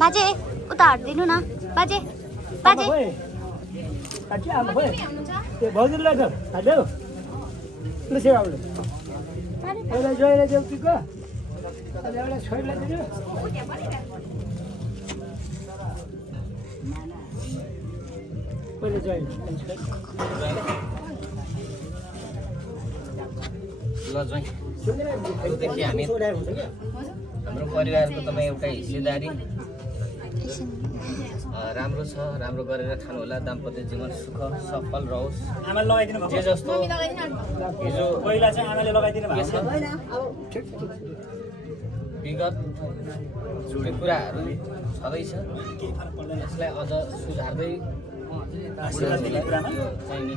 बाजे उता हट्दिनु न बाजे बाजे काटी आमा खोइ त्यो भौजुरलाई त हाल्यो ल सेवाले एउटा जोइले देउकीको एउटा छोरीलाई दिनु पहिले जोइ ल जोइ देखि हामी हाम्रो परिवारको तपाईँ एउटा हिस्सेदारी राम्रो छ राम्रो गरेर खानु होला दाम्पत्य जीवन सुख सफल रहोस् आमाले लगाइदिनु भएको जे जस्तो हिजो पहिला चाहिँ आमाले लगाइदिनु भएको छ विगत जुडे कुराहरू छँदैछ यसलाई अझ सुधार्दै चाहिने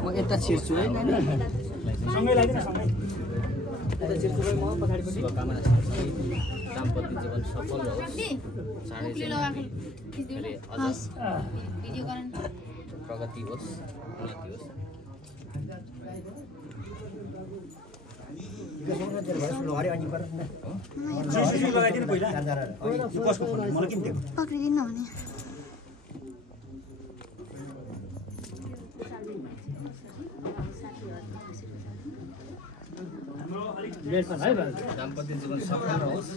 म यता छिर्छु है सँगै लाग्दैन सँगै शुभकामना दाम्पत्य जीवन सफल रहोस् प्रगति होस् उन्नति होस् लगाइदिनु पहिला कसको फोन मलाई किन दिएको पक्रिदिनु भने दाम्पत्य जीवन सफल रहोस्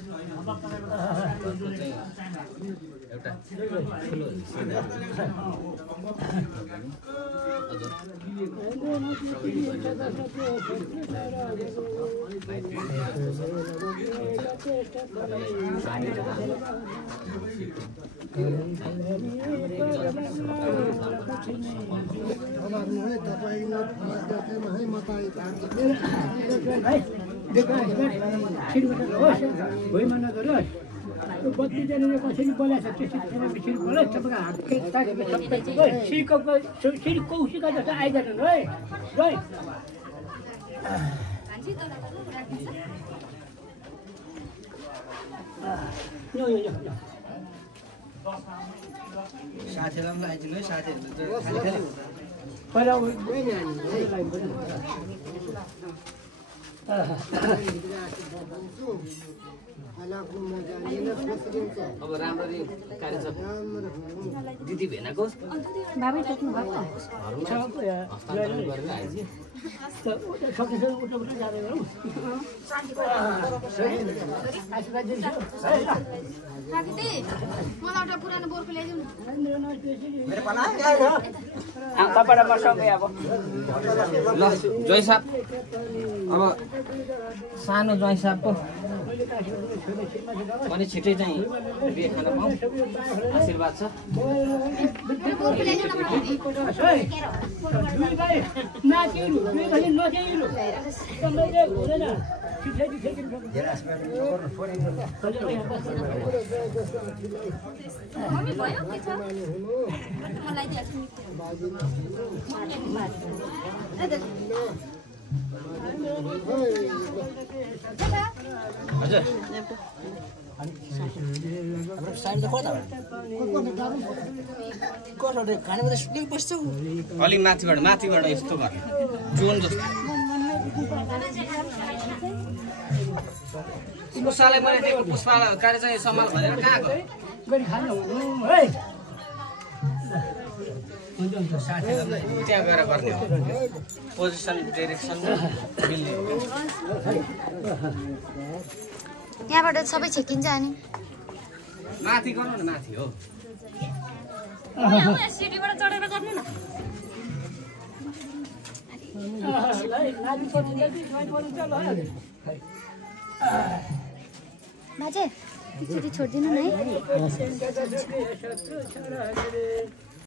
एउटा ठुलो भुइँमा नगरोस् बत्ती जाने कसरी बोलाएको छ त्यसरी बोला तपाईँको हात सिडी कौशिका जस्तो आइजानु है साथीहरूलाई पनि आइदिनु है साथीहरू पहिला अब राम्ररी कार्य छ दिदी भेनाको बाबै टेक्नु भएको हस्तान्तरण गरेर आइज ल जय साहब अब सानो ज्वाइँ साहबको पनि छिटै चाहिँ बिहे खान पाऊँ आशीर्वाद छ हजुर अलिक माथिबाट यस्तो गर्ने जोन जस्तो पुष्पालाई मैले दिएको पुष्पा कार्य चाहिँ सम्हाल भनेर कहाँ गयो त्यहाँ गएर गर्ने हो पोजिसन डाइरेक्सन मिल्ने यहाँबाट सबै छेकिन्छ अनि माथि गर्नु न माथि हो सिडीबाट चढेर गर्नु न बाजे सिडी छोडिदिनु न है